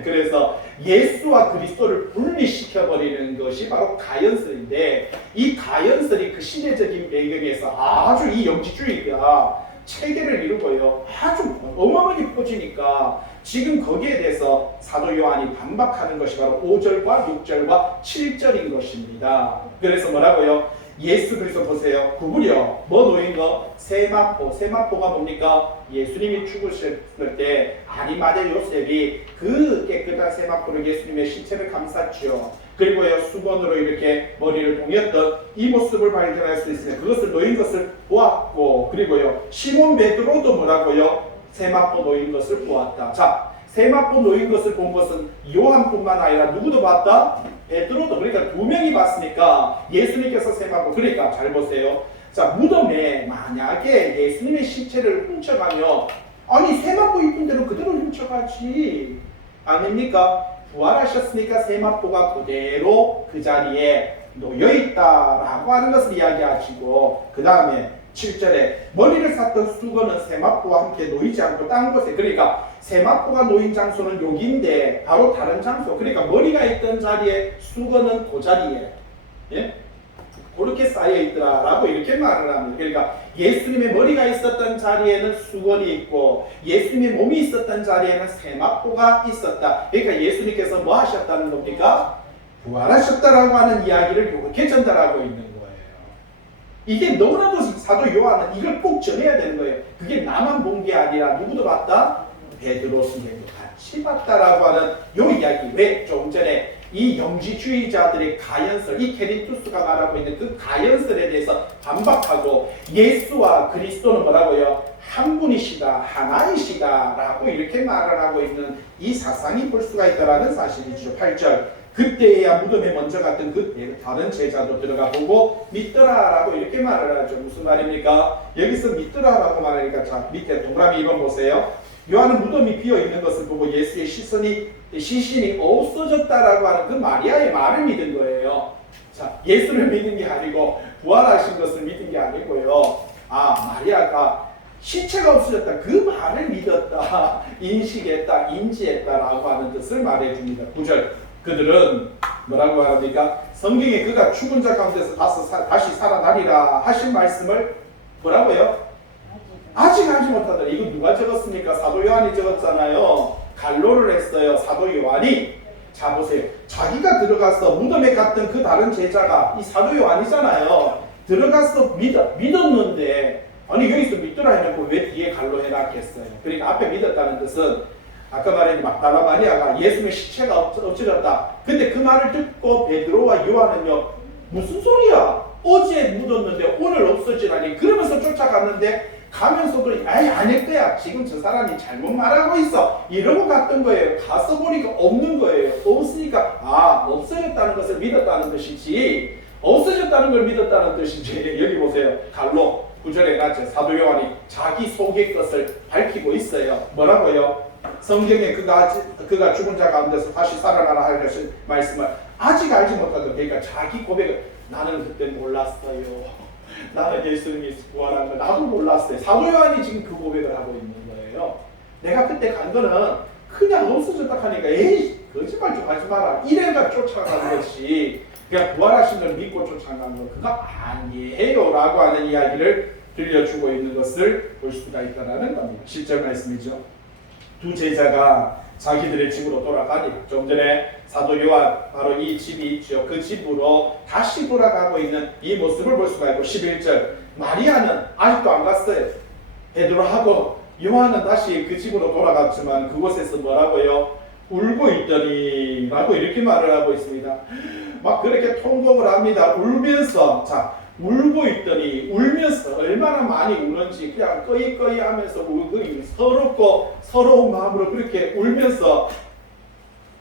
그래서 예수와 그리스도를 분리시켜버리는 것이 바로 가현설인데, 이 가현설이 그 시대적인 배경에서 아주 이 영지주의가 체계를 이루고요, 아주 어마어마하게 퍼지니까 지금 거기에 대해서 사도 요한이 반박하는 것이 바로 5절과 6절과 7절인 것입니다. 그래서 뭐라고요? 예수 그리스도 보세요. 구부려 뭐 놓인 거? 세마포가 뭡니까? 예수님이 죽으실 때 아리마대 요셉이 그 깨끗한 세마포를 예수님의 신체를 감쌌죠. 그리고요, 수건으로 이렇게 머리를 동였던 이 모습을 발견할 수 있으면 그것을 놓인 것을 보았고, 그리고요, 시몬 베드로도 뭐라고요? 세마포 놓인 것을 보았다. 자, 세마포 놓인 것을 본 것은 요한뿐만 아니라 누구도 봤다? 베드로도. 그러니까 두 명이 봤으니까 예수님께서 세마포. 그러니까 잘 보세요. 자, 무덤에 만약에 예수님의 시체를 훔쳐가면, 아니 세마포 있던 대로 그대로 훔쳐가지 아닙니까? 부활하셨으니까 세마포가 그대로 그 자리에 놓여있다라고 하는 것을 이야기하시고, 그 다음에 7절에 머리를 쌌던 수건은 세마포와 함께 놓이지 않고 딴 곳에, 그러니까 세마포가 놓인 장소는 여기인데 바로 다른 장소, 그러니까 머리가 있던 자리에 수건은 그 자리에, 예? 그렇게 쌓여있더라 라고 이렇게 말을 합니다. 그러니까 예수님의 머리가 있었던 자리에는 수건이 있고, 예수님의 몸이 있었던 자리에는 세마포가 있었다. 그러니까 예수님께서 뭐 하셨다는 겁니까? 부활하셨다라고 하는 이야기를 이렇게 전달하고 있는 거예요. 이게 너무나도 사도 요한은 이걸 꼭 전해야 되는 거예요. 그게 나만 본 게 아니라 누구도 봤다? 베드로 선생도 같이 봤다라고 하는 요 이야기. 왜? 조금 전에 이 영지주의자들의 가현설, 이 케린투스가 말하고 있는 그 가현설에 대해서 반박하고, 예수와 그리스도는 뭐라고요? 한 분이시다, 하나이시다 라고 이렇게 말을 하고 있는 이 사상이 볼 수가 있다는 사실이죠. 8절, 그때야 무덤에 먼저 갔던 그 다른 제자도 들어가 보고 믿더라라고 이렇게 말을 하죠. 무슨 말입니까? 여기서 믿더라라고 말하니까, 자, 밑에 동그라미 2번 보세요. 요한은 무덤이 비어있는 것을 보고 예수의 시신이 없어졌다라고 하는 그 마리아의 말을 믿은 거예요. 자, 예수를 믿은 게 아니고 부활하신 것을 믿은 게 아니고요. 아, 마리아가 시체가 없어졌다, 그 말을 믿었다, 인식했다, 인지했다라고 하는 뜻을 말해줍니다. 9절, 그들은 뭐라고 합니까? 성경에 그가 죽은 자 가운데서 다시 살아나리라 하신 말씀을 뭐라고요? 아직 알지 못하더라. 이거 누가 적었습니까? 사도 요한이 적었잖아요. 갈로를 했어요, 사도 요한이. 자, 보세요. 자기가 들어가서 무덤에 갔던 그 다른 제자가 이 사도 요한이잖아요. 들어가서 믿었는데, 아니 여기서 믿더라 해놓고 왜 뒤에 갈로 해놨겠어요? 그러니까 앞에 믿었다는 뜻은, 아까 말한 막달라 마리아가 예수님의 시체가 없어졌다. 근데 그 말을 듣고 베드로와 요한은요, 무슨 소리야? 어제 묻었는데 오늘 없어지라니. 그러면서 쫓아갔는데 가면서도 아이 아닐 거야. 지금 저 사람이 잘못 말하고 있어. 이러고 갔던 거예요. 가서 보니까 없는 거예요. 없으니까 없어졌다는 것을 믿었다는 뜻이지 없어졌다는 걸 믿었다는 뜻이지. 여기 보세요. 갈로 9절에 나죠. 사도 요한이 자기 속의 것을 밝히고 있어요. 뭐라고요? 성경에 그가 죽은 자 가운데서 다시 살아나라 할 것을 말씀을 아직 알지 못하던 그러니까 자기 고백을 나는 그때 몰랐어요. 나는 예수님이 부활한 거 나도 몰랐어요. 사도 요한이 지금 그 고백을 하고 있는 거예요. 내가 그때 간 거는 그냥 없어졌다 하니까 에이 거짓말 좀 하지 마라. 이래가 쫓아간 것이 그냥 부활하신 걸 믿고 쫓아간 거 그거 아니에요 라고 하는 이야기를 들려주고 있는 것을 볼 수가 있다는 겁니다. 10절 말씀이죠. 두 제자가 자기들의 집으로 돌아가니 좀 전에 사도 요한 바로 이 집이 있죠. 그 집으로 다시 돌아가고 있는 이 모습을 볼 수가 있고 11절 마리아는 아직도 안 갔어요. 베드로하고 요한은 다시 그 집으로 돌아갔지만 그곳에서 뭐라고요? 울고 있더니 라고 이렇게 말을 하고 있습니다. 막 그렇게 통곡을 합니다. 울면서 울고 있더니 울면서 얼마나 많이 우는지 그냥 꺼이꺼이 하면서 울더니 서러운 마음으로 그렇게 울면서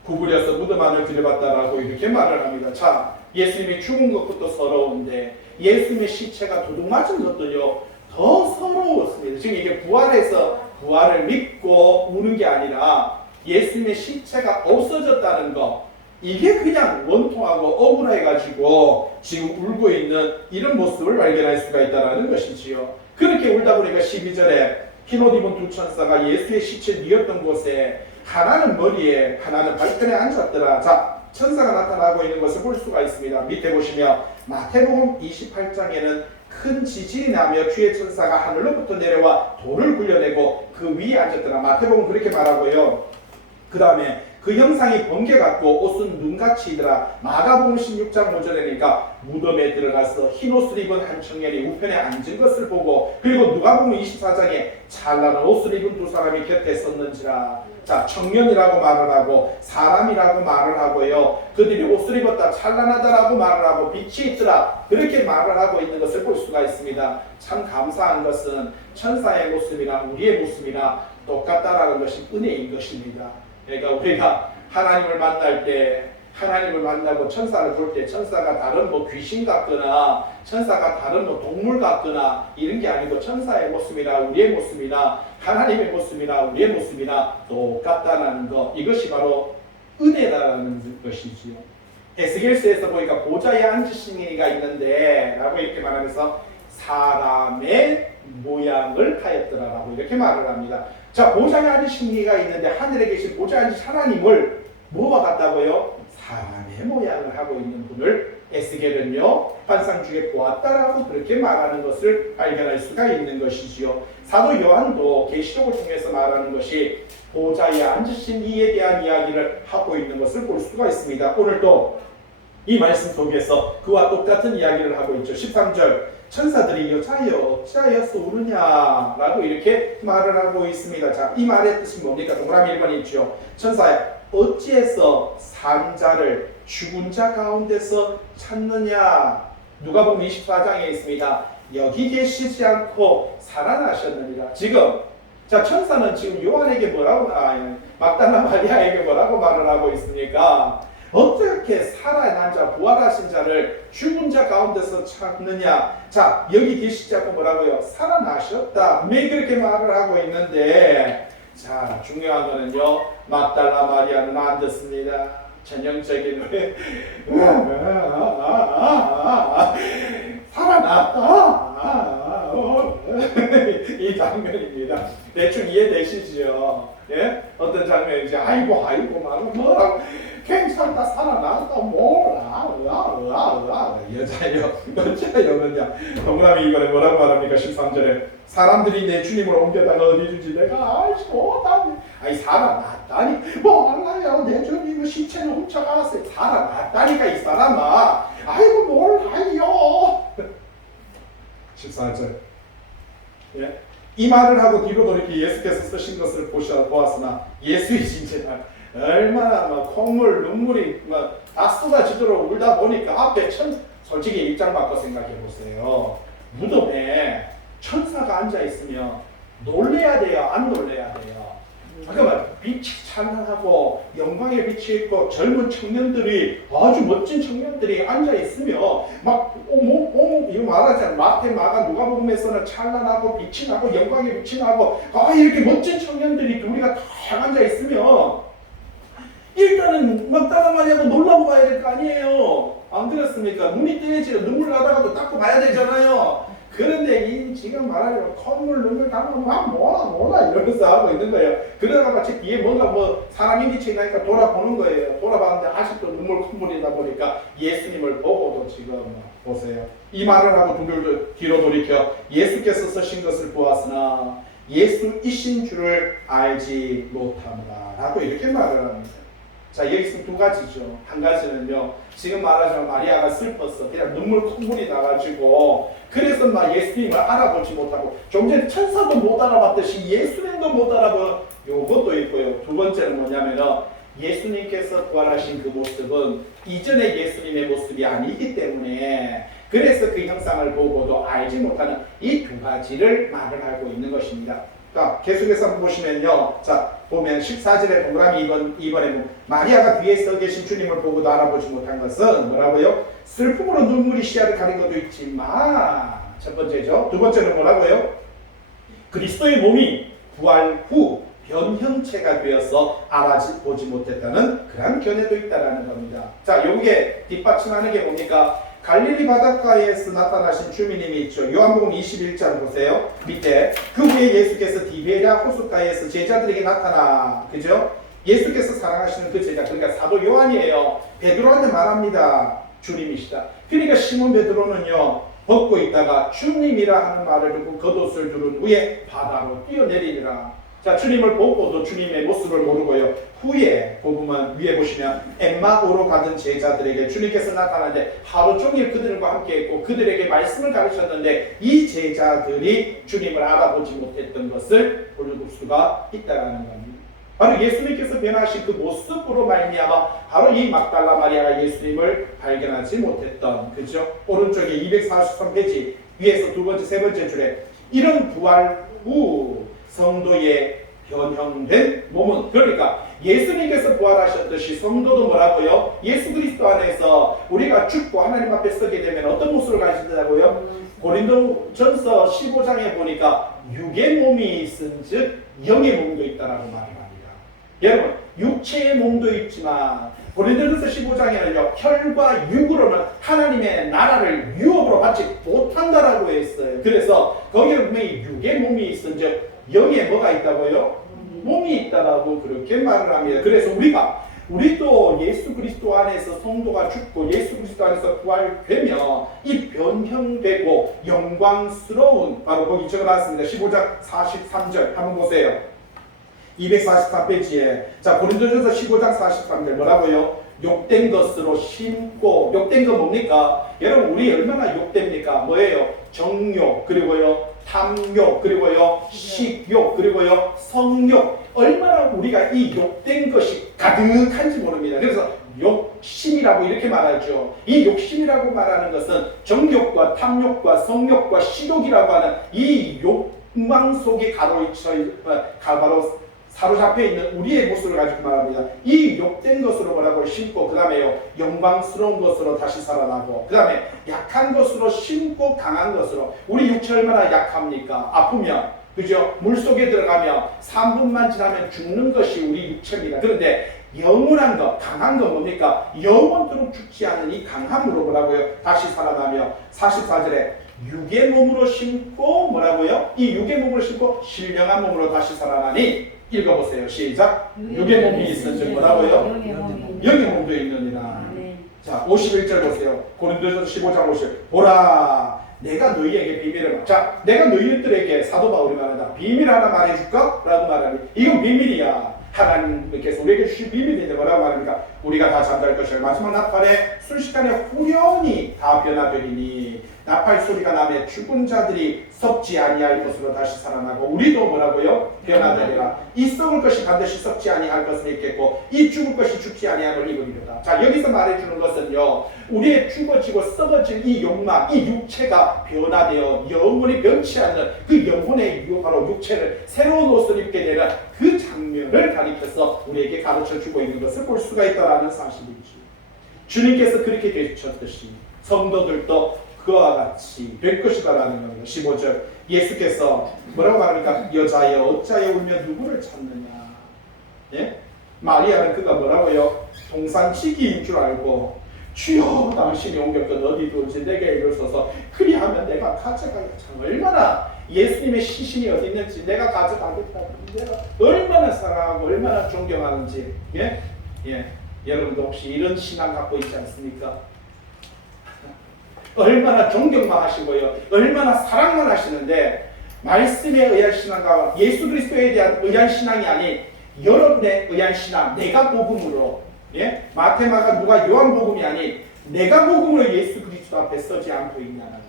구부려서 무덤 안을 들여봤다라고 이렇게 말을 합니다. 예수님이 죽은 것부터 서러운데 예수님의 시체가 도둑 맞은 것도요 더 서러웠습니다. 지금 이게 부활을 믿고 우는 게 아니라 예수님의 시체가 없어졌다는 거 이게 그냥 원통하고 억울해가지고 지금 울고 있는 이런 모습을 발견할 수가 있다는 것이지요. 그렇게 울다 보니까 12절에 흰옷 입은 두 천사가 예수의 시체 뉘었던 곳에 하나는 머리에 하나는 발편에 앉았더라. 천사가 나타나고 있는 것을 볼 수가 있습니다. 밑에 보시면 마태복음 28장에는 큰 지진이 나며 주의 천사가 하늘로부터 내려와 돌을 굴려내고 그 위에 앉았더라. 마태복음 그렇게 말하고요. 그 다음에 그 형상이 번개 같고 옷은 눈같이더라. 마가복음 16장 5절에니까 무덤에 들어가서 흰옷을 입은 한 청년이 우편에 앉은 것을 보고 그리고 누가복음 24장에 찬란한 옷을 입은 두 사람이 곁에 섰는지라. 청년이라고 말을 하고 사람이라고 말을 하고요. 그들이 옷을 입었다 찬란하다라고 말을 하고 빛이 있더라 그렇게 말을 하고 있는 것을 볼 수가 있습니다. 참 감사한 것은 천사의 모습이나 우리의 모습이나 똑같다라는 것이 은혜인 것입니다. 그러니까 우리가 하나님을 만날 때 하나님을 만나고 천사를 볼 때 천사가 다른 귀신 같거나 천사가 다른 동물 같거나 이런 게 아니고 천사의 모습이나 우리의 모습이나 하나님의 모습이나 우리의 모습이나 똑같다는 것 이것이 바로 은혜다라는 것이지요. 에스겔서에서 보니까 보좌에 앉으신 이가 있는데 라고 이렇게 말하면서 사람의 모양을 하였더라라고 이렇게 말을 합니다. 보좌에 앉으신 이가 있는데 하늘에 계신 보좌에 앉으신 하나님을 뭐와 같다고요? 사람의 모양을 하고 있는 분을 에스겔은요 환상 중에 보았다라고 그렇게 말하는 것을 발견할 수가 있는 것이지요. 사도 요한도 계시록을 통해서 말하는 것이 보좌에 앉으신 이에 대한 이야기를 하고 있는 것을 볼 수가 있습니다. 오늘도 이 말씀 속에서 그와 똑같은 이야기를 하고 있죠. 13절 천사들이 여자여 어찌하여서 우느냐라고 이렇게 말을 하고 있습니다. 이 말의 뜻이 뭡니까? 동그라미 1번이 있죠. 천사야 어찌해서 산 자를 죽은 자 가운데서 찾느냐. 누가복음 24장에 있습니다. 여기 계시지 않고 살아나셨느니라. 지금 천사는 지금 요한에게 뭐라고 막달라 마리아에게 뭐라고 말을 하고 있습니까? 어떻게 살아난 자, 부활하신 자를 죽은 자 가운데서 찾느냐. 여기 계시지 않고 뭐라고요? 살아나셨다. 분명히 그렇게 말을 하고 있는데 중요한 거는요 막달라 마리아는 안 듣습니다. 전형적인 살아났다 이 장면입니다. 대충 이해되시죠? 예? 어떤 장면인지 아이고 뭐라고 괜찮다 살아났다 여자요 어째요 그냥 동그라미 이거는 뭐라고 말합니까? 13절에 사람들이 내 주님을 옮겨다가 어디 주지 내가 알지 못하니 살아났다니 몰라요. 내 주님의 시체를 훔쳐갔어요. 살아났다니까 이 사람아 아이고 몰라요. 14절 예? 이 말을 하고 뒤로 돌이켜 예수께서 쓰신 것을 보았으나 예수의 진짜 얼마나 콧물 눈물이 다 쏟아지도록 울다 보니까 앞에 솔직히 입장 바꿔 생각해 보세요. 무덤에 천사가 앉아 있으면 놀래야 돼요? 안 놀래야 돼요? 잠깐만, 빛이 찬란하고 영광의 빛이 있고 젊은 청년들이, 아주 멋진 청년들이 앉아 있으면 막 이거 말하잖아. 마태, 마가, 누가복음에서는 찬란하고 빛이 나고 영광의 빛이 나고 이렇게 멋진 청년들이 우리가 다 앉아 있으면 일단은 막 따라만 하고 놀라고 봐야 될 거 아니에요. 안 그렇습니까? 눈이 떼지고 눈물 나다가도 닦고 봐야 되잖아요. 그런데 이 지금 말하자면 콧물 눈물 닦고 뭐라 이러면서 하고 있는 거예요. 그러다가 마치 뒤에 뭔가 사람 인기척이 나니까 돌아보는 거예요. 돌아봤는데 아직도 눈물 콧물이다 보니까 예수님을 보고도 지금 보세요. 이 말을 하고 뒤로 돌이켜 예수께서 쓰신 것을 보았으나 예수이신 줄을 알지 못합니다 라고 이렇게 말을 합니다. 자, 여기서 두 가지죠. 한 가지는요, 지금 말하자면 마리아가 슬펐어. 그냥 눈물 콧물이 나가지고 그래서 막 예수님을 알아보지 못하고 좀 전에 천사도 못 알아봤듯이 예수님도 못 알아보. 요것도 있고요. 두 번째는 뭐냐면은 예수님께서 부활하신 그 모습은 이전의 예수님의 모습이 아니기 때문에 그래서 그 형상을 보고도 알지 못하는 이 두 가지를 말을 하고 있는 것입니다. 자, 계속해서 한번 보시면요. 자, 보면 14절에 동그라미 2번에 마리아가 뒤에 서 계신 주님을 보고도 알아보지 못한 것은 뭐라고요? 슬픔으로 눈물이 시야를 가린 것도 있지만, 첫 번째죠. 두 번째는 뭐라고요? 그리스도의 몸이 부활 후 변형체가 되어서 알아보지 못했다는 그런 견해도 있다라는 겁니다. 자, 요게 뒷받침하는 게 뭡니까? 갈릴리 바닷가에서 나타나신 주님이 있죠. 요한복음 21장 보세요. 밑에 그 후에 예수께서 디베랴 호숫가에서 제자들에게 나타나, 그죠? 예수께서 사랑하시는 그 제자, 그러니까 사도 요한이에요. 베드로한테 말합니다. 주님이시다. 그러니까 시몬 베드로는요, 벗고 있다가 주님이라 하는 말을 듣고 겉옷을 두른 후에 바다로 뛰어내리니라. 자, 주님을 보고도 주님의 모습을 모르고요. 후에 복음은 위에 보시면 엠마오로 가던 제자들에게 주님께서 나타나는데 하루 종일 그들과 함께 했고 그들에게 말씀을 가르쳤는데 이 제자들이 주님을 알아보지 못했던 것을 볼 수가 있다는 겁니다. 바로 예수님께서 변하신 그 모습으로 말미암아 바로 이 막달라 마리아가 예수님을 발견하지 못했던, 그죠? 오른쪽에 243페이지 위에서 두 번째, 세 번째 줄에 이런 부활 후 성도의 변형된 몸은, 그러니까 예수님께서 부활하셨듯이 성도도 뭐라고요? 예수 그리스도 안에서 우리가 죽고 하나님 앞에 서게 되면 어떤 모습을 가진다고요? 고린도전서 15장에 보니까 육의 몸이 있은즉 영의 몸도 있다라고 말합니다. 여러분, 육체의 몸도 있지만 고린도전서 15장에는요, 혈과 육으로는 하나님의 나라를 유업으로 받지 못한다라고 했어요. 그래서 거기에 분명히 육의 몸이 있은즉 영에 뭐가 있다고요? 몸이 있다라고 그렇게 말을 합니다. 그래서 우리도 예수 그리스도 안에서 성도가 죽고 예수 그리스도 안에서 부활되며 이 변형되고 영광스러운, 바로 거기 적어놨습니다. 15장 43절 한번 보세요. 244페이지에 자, 고린도전서 15장 43절 뭐라고요? 욕된 것으로 심고, 욕된 거 뭡니까? 여러분, 우리 얼마나 욕됩니까? 뭐예요? 정욕, 그리고요 탐욕, 그리고요 식욕, 그리고요 성욕. 얼마나 우리가 이 욕된 것이 가득한지 모릅니다. 그래서 욕심이라고 이렇게 말하죠. 이 욕심이라고 말하는 것은 정욕과 탐욕과 성욕과 식욕이라고 하는 이 욕망 속에 바로 사로잡혀 있는 우리의 모습을 가지고 말합니다. 이 욕된 것으로 뭐라고 심고, 그 다음에요 영광스러운 것으로 다시 살아나고, 그 다음에 약한 것으로 심고 강한 것으로. 우리 육체 얼마나 약합니까? 아프면, 그죠? 물속에 들어가면 3분만 지나면 죽는 것이 우리 육체입니다. 그런데 영원한 것, 강한 것 뭡니까? 영원토록 죽지 않는 이 강함으로 뭐라고요? 다시 살아나며 44절에 육의 몸으로 심고 뭐라고요? 이 육의 몸으로 심고 신령한 몸으로 다시 살아나니, 읽어보세요. 시작. 육의 몸이 있은즉 뭐라고요? 영의 몸도 있느니라. 자, 51절 보세요. 고린도전서 15장 50. 보라, 내가 너희에게 비밀을 자, 내가 너희들에게 사도 바울이 말한다. 비밀 하나 말해줄까? 라고 말합니다. 이건 비밀이야. 하나님께서 우리에게 주신 비밀인데 뭐라고 말합니까? 우리가 다 잠잘 것이라 마지막 나팔에 순식간에 후련히 다 변화되리니 나팔 소리가 나며 죽은 자들이 썩지 아니할 것으로 다시 살아나고 우리도 뭐라고요? 변화되리라. 이 썩을 것이 반드시 썩지 아니할 것을 입겠고 이 죽을 것이 죽지 아니함을 입으리로다. 자, 여기서 말해주는 것은요, 우리의 죽어지고 썩어질 이 욕망, 이 육체가 변화되어 영원히 변치 않는 그 영혼의 바로 육체를 새로운 옷을 입게 되는 그 장면을 가리켜서 우리에게 가르쳐주고 있는 것을 볼 수가 있다는 사실이지. 주님께서 그렇게 계셨듯이 성도들도 그와 같이 될 것이다라는 겁니다. 15절 예수께서 뭐라고 말합니까? 여자여 어찌하여 울며 누구를 찾느냐. 예? 마리아는 그가 뭐라고요? 동산치기인 줄 알고 주여 당신이 옮겼건 어디 두지 내게 이르소서 그리하면 내가 가져가겠다. 얼마나 예수님의 시신이 어디 있는지 내가 가져가겠다. 내가 얼마나 사랑하고 얼마나 존경하는지. 예? 예. 여러분도 혹시 이런 신앙 갖고 있지 않습니까? 얼마나 존경만 하시고요, 얼마나 사랑만 하시는데 말씀에 의한 신앙과 예수 그리스도에 대한 의한 신앙이 아닌 여러분의 의한 신앙, 내가 복음으로, 예? 마태, 마가, 누가, 요한 복음이 아닌 내가 복음으로 예수 그리스도 앞에 서지 않고 있냐는 겁니다.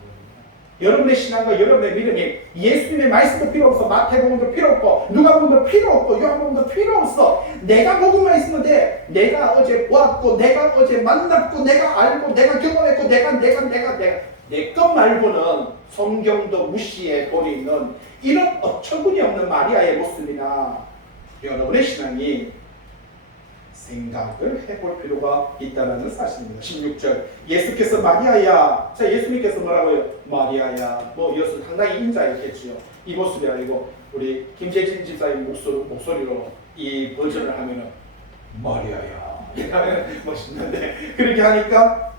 여러분의 신앙과 여러분의 믿음이 예수님의 말씀도 필요 없어, 마태복음도 필요 없고 누가복음도 필요 없고 요한복음도 필요 없어. 내가 복음만 있으면 돼. 내가 어제 보았고 내가 어제 만났고 내가 알고 내가 경험했고 내가 내 것 말고는 성경도 무시해 버리는 이런 어처구니 없는 마리아의 모습이나 여러분의 신앙이 생각을 해볼 필요가 있다는 사실입니다. 16절 예수께서 마리아야. 자, 예수님께서 뭐라고요? 마리아야. 뭐 이것은 상당히 인자했겠지요. 이 모습이 아니고 우리 김재진 집사의 목소리로 이 버전을 하면은 마리아야 이러면 멋있는데, 그렇게 하니까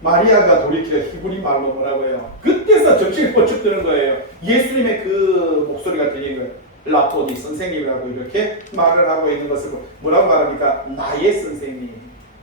마리아가 돌이켜 히브리 말로 뭐라고요? 그때서 정신이 번쩍 드는 거예요. 예수님의 그 목소리가 들리는 거예요. 라포니 선생님이라고 이렇게 말을 하고 있는 것을 뭐라고 말합니까? 나의 선생님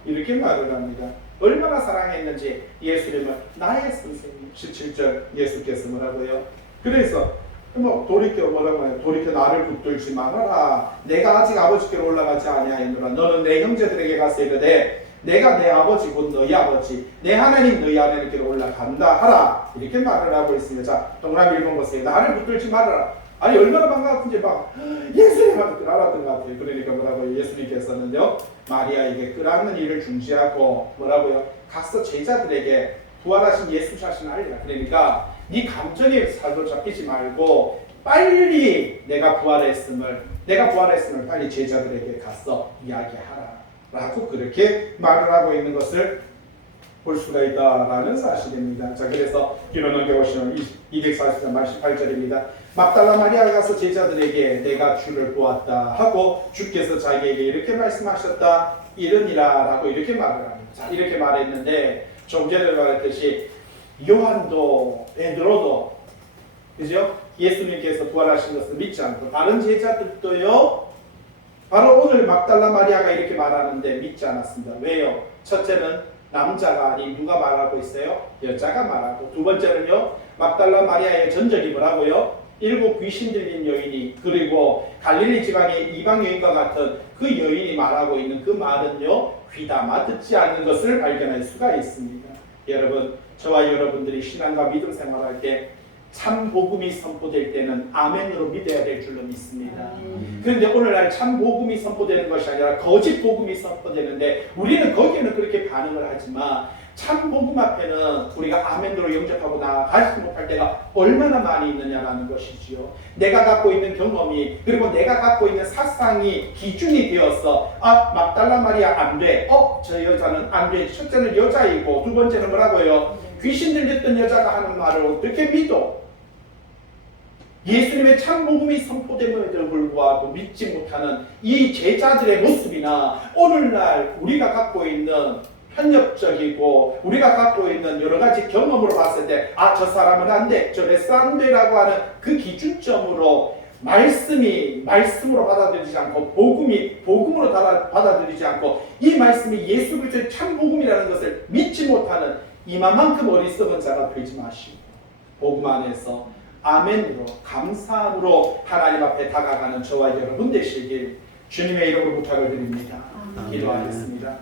이렇게 말을 합니다. 얼마나 사랑했는지 예수님은 나의 선생님. 17절 예수께서 뭐라고요? 그래서 뭐 돌이켜 뭐라고 해요? 돌이켜 나를 붙들지 말아라. 내가 아직 아버지께로 올라가지 아니하였노라. 너는 내 형제들에게 가서 이르되 내가 내 아버지 곧 너희 아버지 내 하나님 너희 하나님께로 올라간다 하라. 이렇게 말을 하고 있습니다. 자, 동그라미 1번 보세요. 나를 붙들지 말아라. 아니 얼마나 반가운지 막 예수님한테 끌어안았던 것 같아요. 그러니까 뭐라고요? 예수님께서는요 마리아에게 끌어안는 일을 중지하고 뭐라고요? 가서 제자들에게 부활하신 예수 자신을 알리라. 그러니까 네 감정에 사로잡히지 말고 빨리 내가 부활했음을 빨리 제자들에게 가서 이야기하라 라고 그렇게 말을 하고 있는 것을 볼 수가 있다라는 사실입니다. 자, 그래서 뒤로 넘겨보시면 243장 18절입니다. 막달라 마리아가 가서 제자들에게 내가 주를 보았다 하고 주께서 자기에게 이렇게 말씀하셨다 이르니라 라고 이렇게 말을 합니다. 자, 이렇게 말했는데 좀 전에 말했듯이 요한도 베드로도 그죠? 예수님께서 부활하신 것을 믿지 않고 다른 제자들도요 바로 오늘 막달라 마리아가 이렇게 말하는데 믿지 않았습니다. 왜요? 첫째는 남자가 아닌 누가 말하고 있어요? 여자가 말하고, 두 번째는요 막달라 마리아의 전적이 뭐라고요? 7 귀신 들린 여인이 그리고 갈릴리 지방의 이방 여인과 같은 그 여인이 말하고 있는 그 말은요 귀담아 듣지 않는 것을 발견할 수가 있습니다. 여러분, 저와 여러분들이 신앙과 믿음 생활할 때 참 복음이 선포될 때는 아멘으로 믿어야 될 줄로 믿습니다. 그런데 오늘날 참 복음이 선포되는 것이 아니라 거짓 복음이 선포되는데 우리는 거기에는 그렇게 반응을 하지만 참 복음 앞에는 우리가 아멘으로 영접하고 나아가지 못할 때가 얼마나 많이 있느냐라는 것이지요. 내가 갖고 있는 경험이 그리고 내가 갖고 있는 사상이 기준이 되어서 막달라 마리아 안 돼. 저 여자는 안 돼. 첫째는 여자이고 두 번째는 뭐라고요? 귀신 들렸던 여자가 하는 말을 어떻게 믿어? 예수님의 참 복음이 선포됨에도 불구하고 믿지 못하는 이 제자들의 모습이나 오늘날 우리가 갖고 있는 편협적이고 우리가 갖고 있는 여러 가지 경험으로 봤을 때 저 사람은 안 돼, 저래서 안 돼라고 하는 그 기준점으로 말씀으로 받아들이지 않고 복음으로 받아들이지 않고 이 말씀이 예수 그리스도의 참 복음이라는 것을 믿지 못하는 이만큼 어리석은 자가 되지 마시고 복음 안에서 아멘으로 감사함으로 하나님 앞에 다가가는 저와 여러분 되시길 주님의 이름으로 부탁을 드립니다. 기도하겠습니다.